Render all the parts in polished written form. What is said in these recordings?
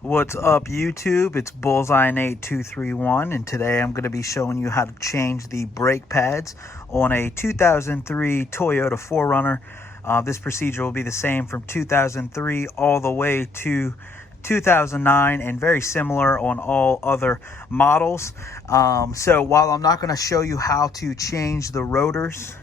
What's up, YouTube? It's Bullseye8231, and today I'm going to be showing you how to change the brake pads on a 2003 Toyota 4Runner. This procedure will be the same from 2003 all the way to 2009 and very similar on all other models. So while I'm not going to show you how to change the rotors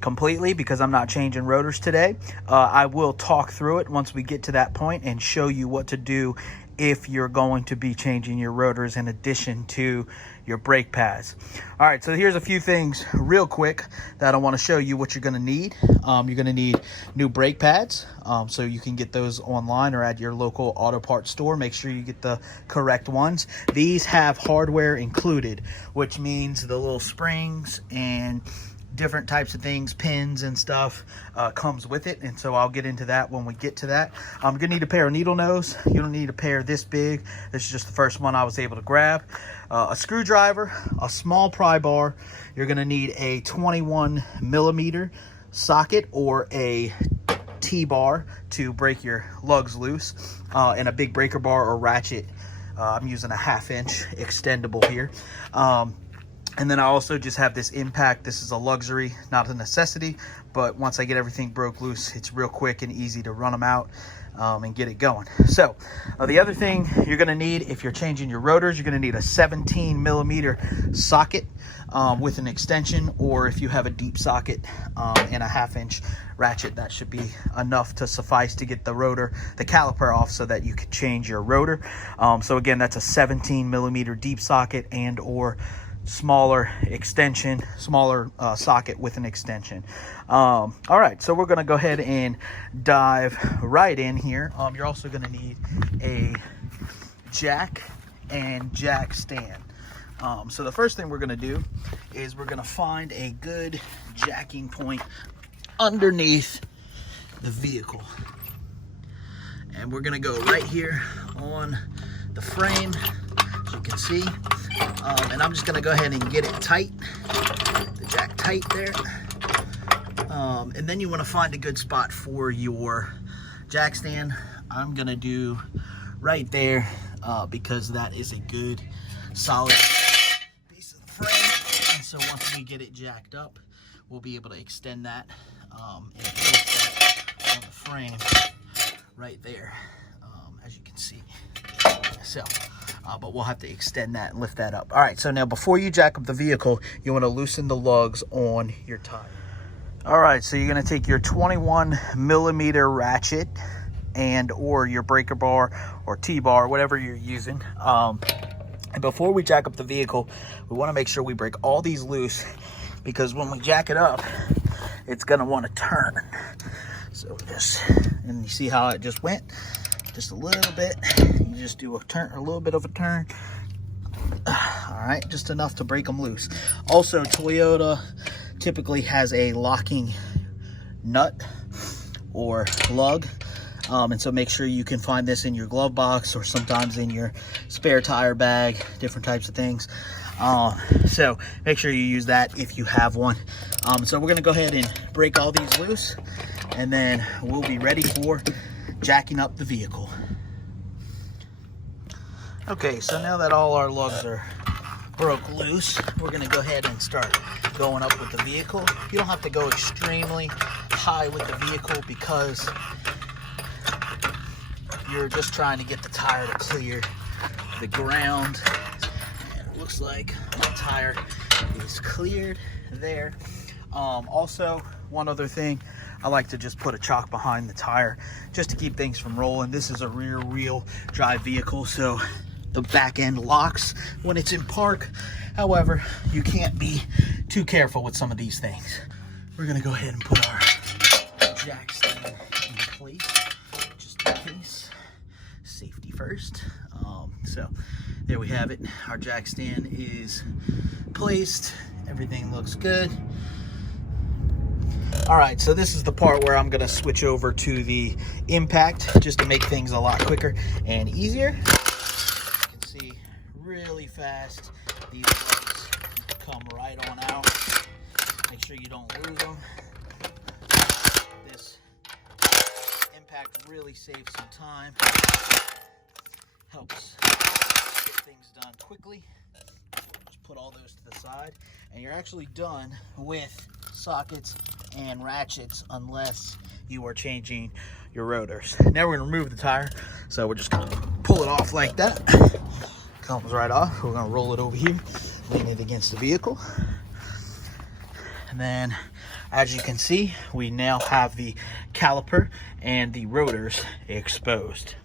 completely because I'm not changing rotors today, I will talk through it once we get to that point and show you what to do if you're going to be changing your rotors in addition to your brake pads. All right, so here's a few things real quick that I want to show you what you're going to need. You're going to need new brake pads, so you can get those online or at your local auto parts store. Make sure you get the correct ones. These have hardware included, which means the little springs and different types of things, pins and stuff, comes with it, and so I'll get into that when we get to that. You're gonna need a pair of needle nose. You don't need a pair this big. This is just the first one I was able to grab. A screwdriver, a small pry bar. You're gonna need a 21 millimeter socket or a T-bar to break your lugs loose, and a big breaker bar or ratchet. I'm using a 1/2 inch extendable here. And then I also just have this impact. This is a luxury, not a necessity, but once I get everything broke loose, it's real quick and easy to run them out and get it going. So the other thing you're gonna need if you're changing your rotors, you're gonna need a 17 millimeter socket with an extension, or if you have a deep socket and a 1/2 inch ratchet, that should be enough to suffice to get the rotor, the caliper off so that you can change your rotor. So again, that's a 17 millimeter deep socket and or smaller extension, smaller socket with an extension. All right, so we're gonna go ahead and dive right in here. You're also gonna need a jack and jack stand. So the first thing we're gonna do is we're gonna find a good jacking point underneath the vehicle, and we're gonna go right here on the frame, as you can see. And I'm just going to go ahead and get it tight, the jack tight there. And then you want to find a good spot for your jack stand. I'm going to do right there because that is a good solid piece of the frame. And so once we get it jacked up, we'll be able to extend that and place that on the frame right there, as you can see. So, but we'll have to extend that and lift that up. All right, so now before you jack up the vehicle, you want to loosen the lugs on your tire. All right, so you're going to take your 21 millimeter ratchet and or your breaker bar or T-bar, whatever you're using. And before we jack up the vehicle, we want to make sure we break all these loose, because when we jack it up, it's going to want to turn. So just, and you see how it just went? Just a little bit. You just do a turn, a little bit of a turn. All right, just enough to break them loose. Also, Toyota typically has a locking nut or lug, and so make sure you can find this in your glove box or sometimes in your spare tire bag, different types of things. So make sure you use that if you have one. So we're gonna go ahead and break all these loose, and then we'll be ready for jacking up the vehicle. Okay, so now that all our lugs are broke loose, we're gonna go ahead and start going up with the vehicle. You don't have to go extremely high with the vehicle because you're just trying to get the tire to clear the ground. And it looks like my tire is cleared there. Also, one other thing, I like to just put a chock behind the tire just to keep things from rolling. This is a rear wheel drive vehicle, so the back end locks when it's in park. However, you can't be too careful with some of these things. We're gonna go ahead and put our jack stand in place, just in case. Safety first. So there we have it. Our jack stand is placed. Everything looks good. All right, so this is the part where I'm gonna switch over to the impact just to make things a lot quicker and easier. You can see really fast, these lugs come right on out. Make sure you don't lose them. This impact really saves some time. helps get things done quickly. Just put all those to the side, and you're actually done with sockets and ratchets unless you are changing your rotors. Now we're going to remove the tire, so we're just going to pull it off like that. Comes right off. We're going to roll it over here, lean it against the vehicle, and then as you can see, we now have the caliper and the rotors exposed.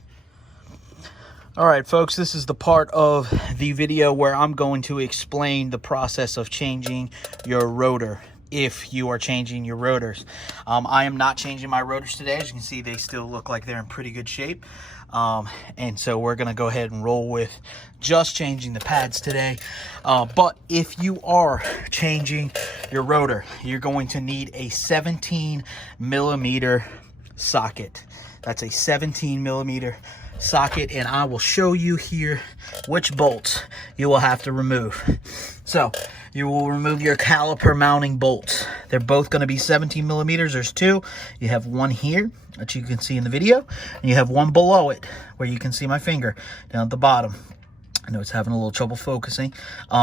All right, folks, this is the part of the video where I'm going to explain the process of changing your rotor if you are changing your rotors. I am not changing my rotors today. As you can see, they still look like they're in pretty good shape. And so we're going to go ahead and roll with just changing the pads today. But if you are changing your rotor, you're going to need a 17 millimeter socket. That's a 17 millimeter socket, and I will show you here which bolts you will have to remove. So you will remove your caliper mounting bolts. They're both going to be 17 millimeters. There's two. You have one here that you can see in the video, and you have one below it where you can see my finger down at the bottom. I know it's having a little trouble focusing.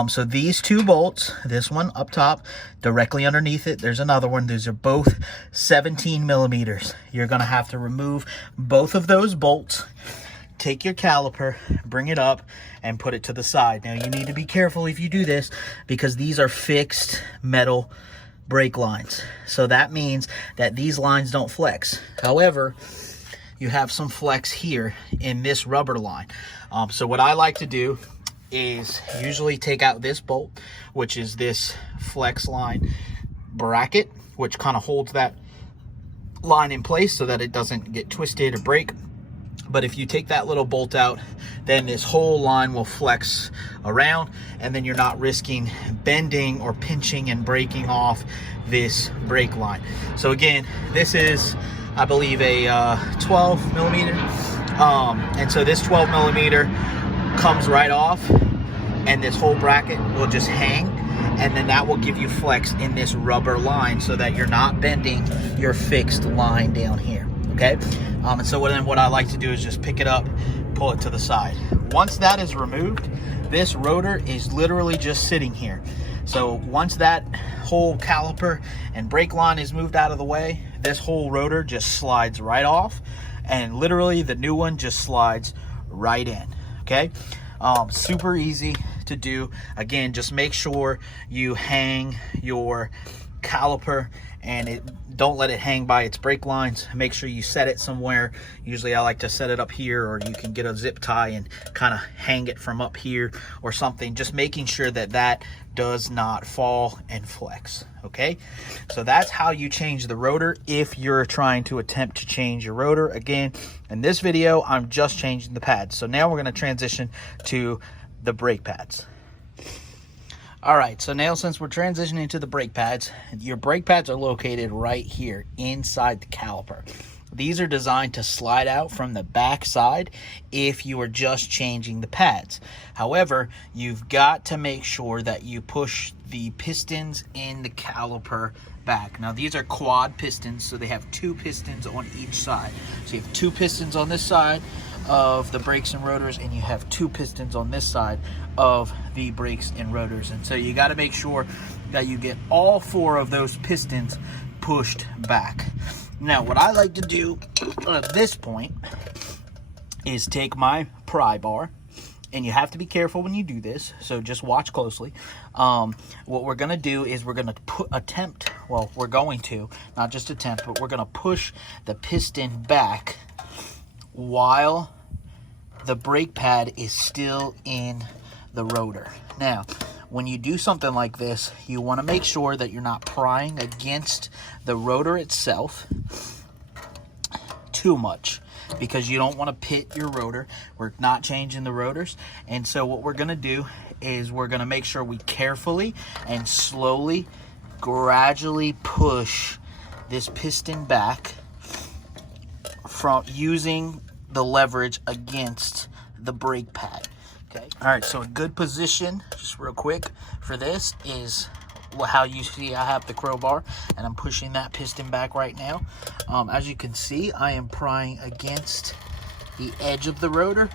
So these two bolts, this one up top, directly underneath it, there's another one. These are both 17 millimeters. You're going to have to remove both of those bolts. Take your caliper, bring it up, and put it to the side. Now, you need to be careful if you do this because these are fixed metal brake lines. So that means that these lines don't flex. However, you have some flex here in this rubber line. So what I like to do is usually take out this bolt, which is this flex line bracket, which kind of holds that line in place so that it doesn't get twisted or break. But if you take that little bolt out, then this whole line will flex around, and then you're not risking bending or pinching and breaking off this brake line. So again, this is, I believe, a 12 millimeter. And so this 12 millimeter comes right off, and this whole bracket will just hang, and then that will give you flex in this rubber line so that you're not bending your fixed line down here. Okay, and so what I like to do is just pick it up, pull it to the side. Once that is removed, this rotor is literally just sitting here. So once that whole caliper and brake line is moved out of the way, this whole rotor just slides right off, and literally the new one just slides right in. Okay, super easy to do. Again, just make sure you hang your caliper and don't let it hang by its brake lines. Make sure you set it somewhere. Usually I like to set it up here, or you can get a zip tie and kind of hang it from up here or something. Just making sure that that does not fall and flex. Okay, so that's how you change the rotor if you're trying to attempt to change your rotor. Again, in this video, I'm just changing the pads. So now we're going to transition to the brake pads. All right, so now since we're transitioning to the brake pads, your brake pads are located right here inside the caliper. These are designed to slide out from the back side if you are just changing the pads. However, you've got to make sure that you push the pistons in the caliper back. Now, these are quad pistons, so they have two pistons on each side. So you have two pistons on this side of the brakes and rotors, and you have two pistons on this side of the brakes and rotors. And so you got to make sure that you get all four of those pistons pushed back. Now, what I like to do at this point is take my pry bar, and you have to be careful when you do this, so just watch closely. What we're going to do is we're going to we're going to, not just attempt, but we're going to push the piston back while the brake pad is still in the rotor. Now, when you do something like this, you want to make sure that you're not prying against the rotor itself too much, because you don't want to pit your rotor. We're not changing the rotors. And so what we're going to do is we're going to make sure we carefully and slowly, gradually push this piston back from using the leverage against the brake pad. Okay. All right, so a good position, just real quick, for this is how you see I have the crowbar, and I'm pushing that piston back right now. As you can see, I am prying against the edge of the rotor,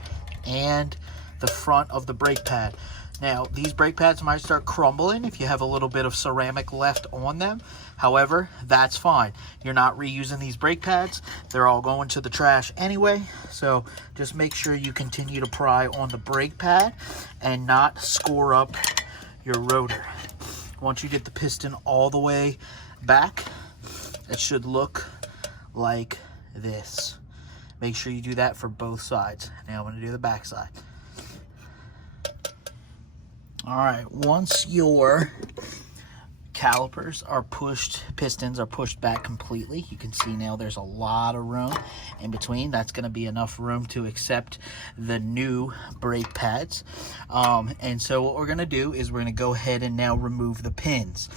and the front of the brake pad. Now, these brake pads might start crumbling if you have a little bit of ceramic left on them. However, that's fine. You're not reusing these brake pads. They're all going to the trash anyway. So just make sure you continue to pry on the brake pad and not score up your rotor. Once you get the piston all the way back, it should look like this. Make sure you do that for both sides. Now I'm going to do the back side. All right, once your calipers are pushed, pistons are pushed back completely, you can see now there's a lot of room in between. That's going to be enough room to accept the new brake pads. And so what we're going to do is we're going to go ahead and now remove the pins.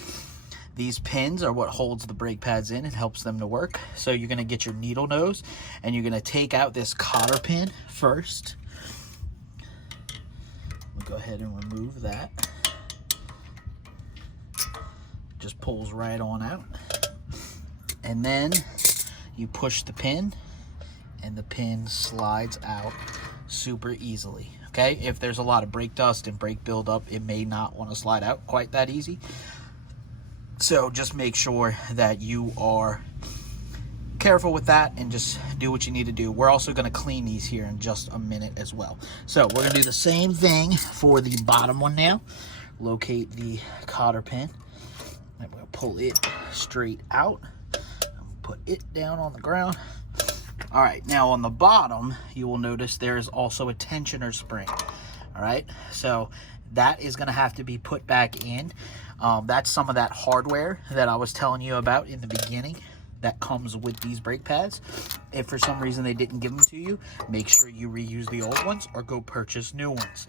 These pins are what holds the brake pads in and helps them to work. So you're going to get your needle nose and you're going to take out this cotter pin first. We'll go ahead and remove that. Just pulls right on out. And then you push the pin and the pin slides out super easily. Okay, if there's a lot of brake dust and brake buildup, it may not want to slide out quite that easy. So just make sure that you are careful with that and just do what you need to do. We're also going to clean these here in just a minute as well. So we're going to do the same thing for the bottom one now. Locate the cotter pin. I'm going to pull it straight out. Put it down on the ground. All right, now on the bottom, you will notice there's also a tensioner spring. All right, so that is going to have to be put back in. That's some of that hardware that I was telling you about in the beginning that comes with these brake pads. If for some reason they didn't give them to you, make sure you reuse the old ones or go purchase new ones.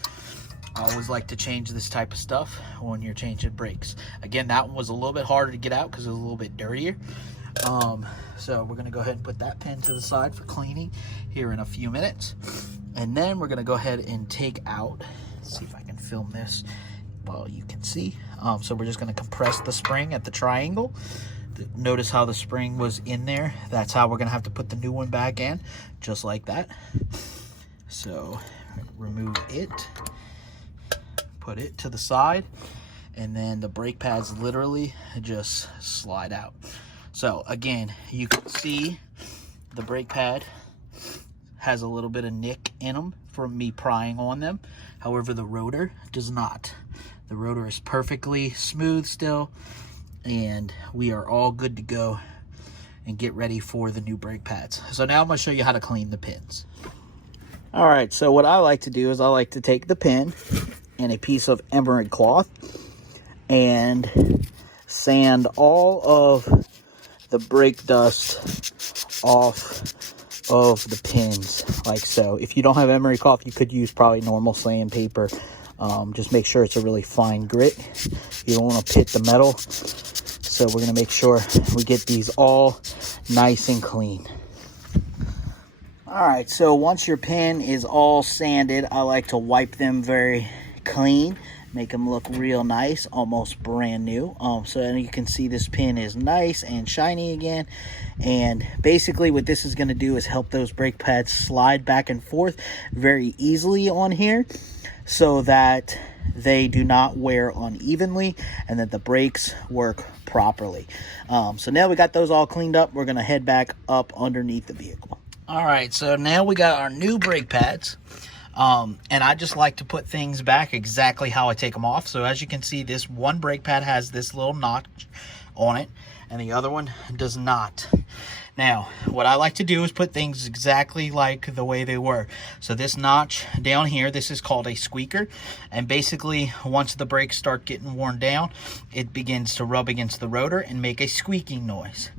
I always like to change this type of stuff when you're changing brakes. Again, that one was a little bit harder to get out because it was a little bit dirtier. So we're going to go ahead and put that pin to the side for cleaning here in a few minutes. And then we're going to go ahead and take out, let's see if I can film this well you can see. So we're just going to compress the spring at the triangle. Notice how the spring was in there. That's how we're going to have to put the new one back in, just like that. So remove it, put it to the side, and then the brake pads literally just slide out. So again, you can see the brake pad has a little bit of nick in them from me prying on them. However, the rotor does not. The rotor is perfectly smooth still, and we are all good to go and get ready for the new brake pads. So now I'm going to show you how to clean the pins. All right, so what I like to do is I like to take the pin and a piece of emery cloth and sand all of the brake dust off of the pins like so. If you don't have emery cloth, you could use probably normal sandpaper. Just make sure it's a really fine grit. You don't want to pit the metal. So we're going to make sure we get these all nice and clean. All right, so once your pin is all sanded, I like to wipe them very clean, make them look real nice, almost brand new. So you can see this pin is nice and shiny again. And basically what this is going to do is help those brake pads slide back and forth very easily on here, so that they do not wear unevenly and that the brakes work properly. So now we got those all cleaned up, we're going to head back up underneath the vehicle. All right, so now we got our new brake pads. And I just like to put things back exactly how I take them off. So as you can see, this one brake pad has this little notch on it, and the other one does not. Now, what I like to do is put things exactly like the way they were. So this notch down here, this is called a squeaker. And basically, once the brakes start getting worn down, it begins to rub against the rotor and make a squeaking noise.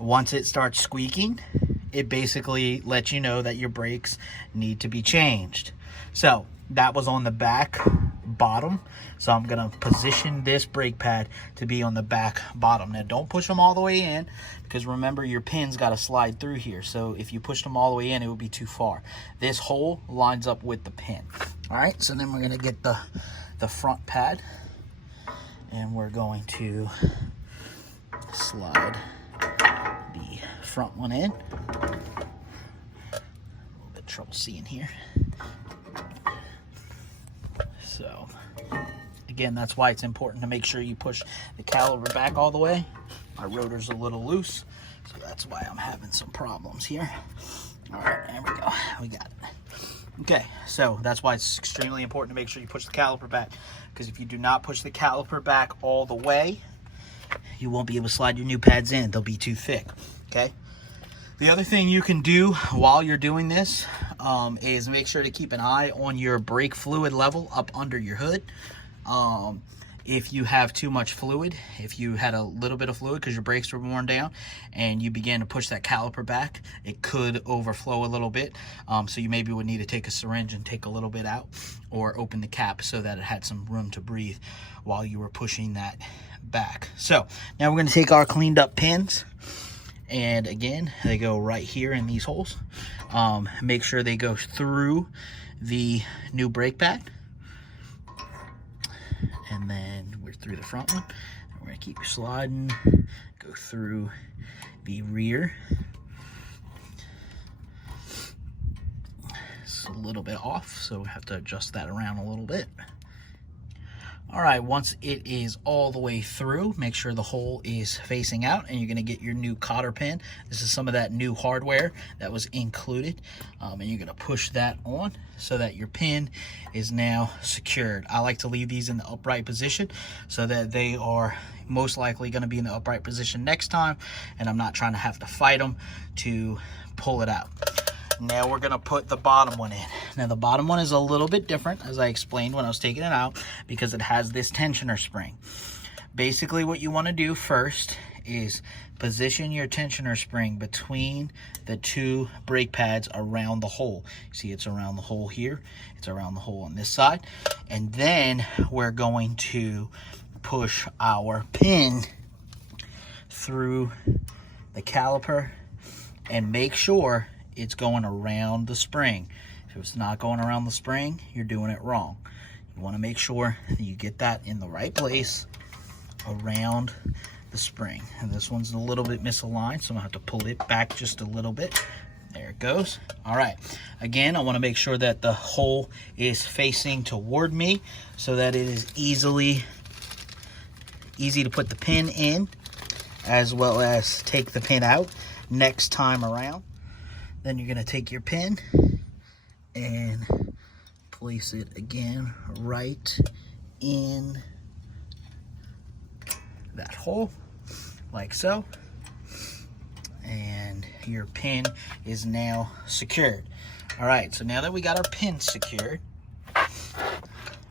Once it starts squeaking, it basically lets you know that your brakes need to be changed. So that was on the back bottom. So I'm going to position this brake pad to be on the back bottom. Now don't push them all the way in, because remember your pin's got to slide through here. So if you push them all the way in, it would be too far. This hole lines up with the pin. All right, so then we're going to get the front pad, and we're going to slide the front one in. A little bit of trouble seeing here. again, that's why it's important to make sure you push the caliper back all the way. My rotor's a little loose, so that's why I'm having some problems here. All right, there we go. We got it. Okay, so that's why it's extremely important to make sure you push the caliper back, because if you do not push the caliper back all the way, you won't be able to slide your new pads in. They'll be too thick, okay? The other thing you can do while you're doing this is make sure to keep an eye on your brake fluid level up under your hood. If you have too much fluid, if you had a little bit of fluid because your brakes were worn down and you began to push that caliper back, it could overflow a little bit. So you maybe would need to take a syringe and take a little bit out, or open the cap so that it had some room to breathe while you were pushing that back. So now we're going to take our cleaned up pins, and again, they go right here in these holes. Make sure they go through the new brake pad. And then we're through the front one. And we're gonna keep sliding, go through the rear. It's a little bit off, so we have to adjust that around a little bit. All right, once it is all the way through, make sure the hole is facing out, and you're gonna get your new cotter pin. This is some of that new hardware that was included, and you're gonna push that on so that your pin is now secured. I like to leave these in the upright position so that they are most likely gonna be in the upright position next time, and I'm not trying to have to fight them to pull it out. Now we're gonna put the bottom one in. Now the bottom one is a little bit different, as I explained when I was taking it out, because it has this tensioner spring. Basically what you wanna do first is position your tensioner spring between the two brake pads around the hole. See, it's around the hole here, it's around the hole on this side, and then we're going to push our pin through the caliper and make sure it's going around the spring. If it's not going around the spring, you're doing it wrong. You want to make sure that you get that in the right place around the spring. And this one's a little bit misaligned, so I'm gonna have to pull it back just a little bit. There it goes. All right, again, I want to make sure that the hole is facing toward me so that it is easy to put the pin in, as well as take the pin out next time around. Then you're going to take your pin and place it again right in that hole, like so. And your pin is now secured. All right, so now that we got our pin secured,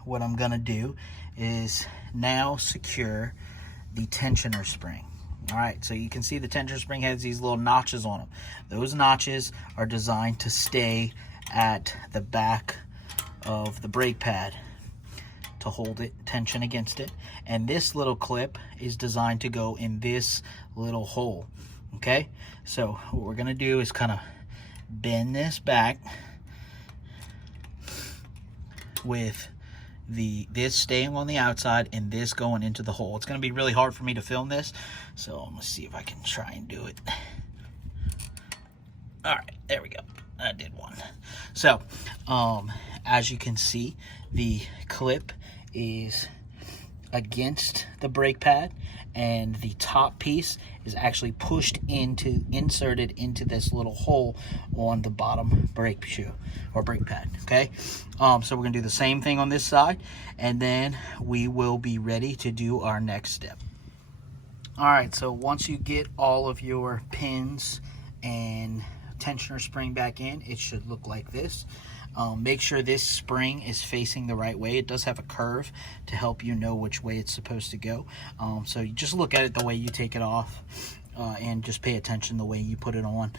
what I'm going to do is now secure the tensioner spring. All right, so you can see the tensioner spring has these little notches on them. Those notches are designed to stay at the back of the brake pad to hold it, tension against it. And this little clip is designed to go in this little hole, okay? So what we're gonna do is kind of bend this back with this staying on the outside and this going into the hole. It's going to be really hard for me to film this, so I'm going to see if I can try and do it. All right, there we go. I did one. So as you can see, the clip is against the brake pad, and the top piece is actually inserted into this little hole on the bottom brake shoe or brake pad. Okay, so we're gonna do the same thing on this side, and then we will be ready to do our next step. All right, so once you get all of your pins and tensioner spring back in, it should look like this. Make sure this spring is facing the right way. It does have a curve to help you know which way it's supposed to go. So you just look at it the way you take it off, and just pay attention the way you put it on.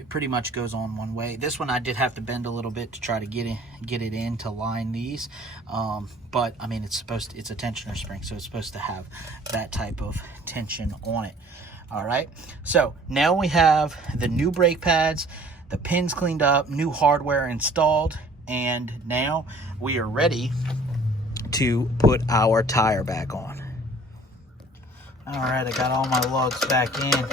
It pretty much goes on one way. This one I did have to bend a little bit to try to get it in to line these. But I mean, it's a tensioner spring, so it's supposed to have that type of tension on it. All right, so now we have the new brake pads, the pins cleaned up, new hardware installed, and now we are ready to put our tire back on. All right, I got all my lugs back in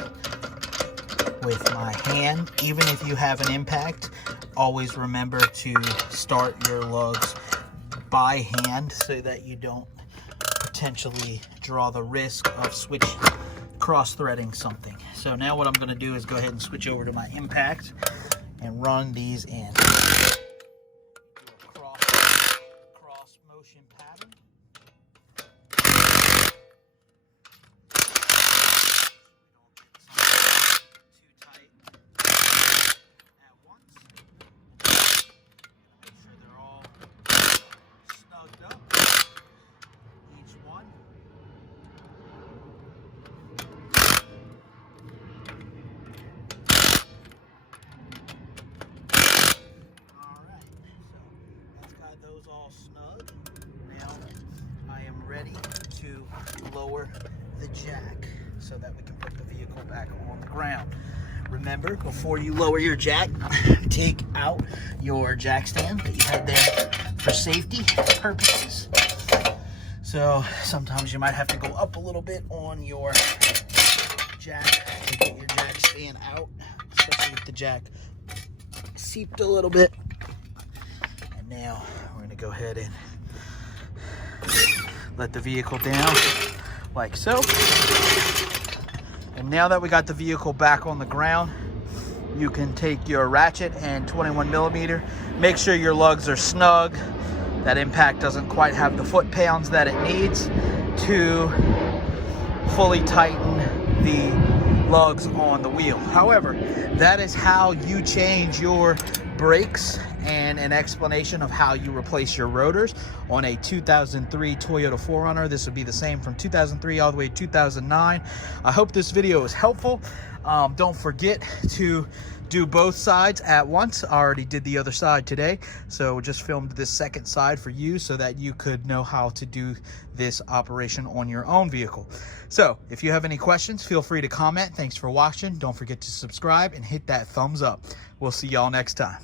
with my hand. Even if you have an impact, always remember to start your lugs by hand so that you don't potentially draw the risk of cross-threading something. So now what I'm going to do is go ahead and switch over to my impact and run these in. Do a cross motion pattern. Those all snug. Now I am ready to lower the jack so that we can put the vehicle back on the ground. Remember, before you lower your jack, take out your jack stand that you had there for safety purposes. So sometimes you might have to go up a little bit on your jack to get your jack stand out, especially if the jack seeped a little bit. And now we're going to go ahead and let the vehicle down like so. And now that we got the vehicle back on the ground, you can take your ratchet and 21 millimeter. Make sure your lugs are snug. That impact doesn't quite have the foot-pounds that it needs to fully tighten the lugs on the wheel. However, that is how you change your brakes and an explanation of how you replace your rotors on a 2003 Toyota 4Runner. This would be the same from 2003 all the way to 2009. I hope this video is helpful. Don't forget to do both sides at once. I already did the other side today, so just filmed this second side for you so that you could know how to do this operation on your own vehicle. So if you have any questions, feel free to comment. Thanks for watching. Don't forget to subscribe and hit that thumbs up. We'll see y'all next time.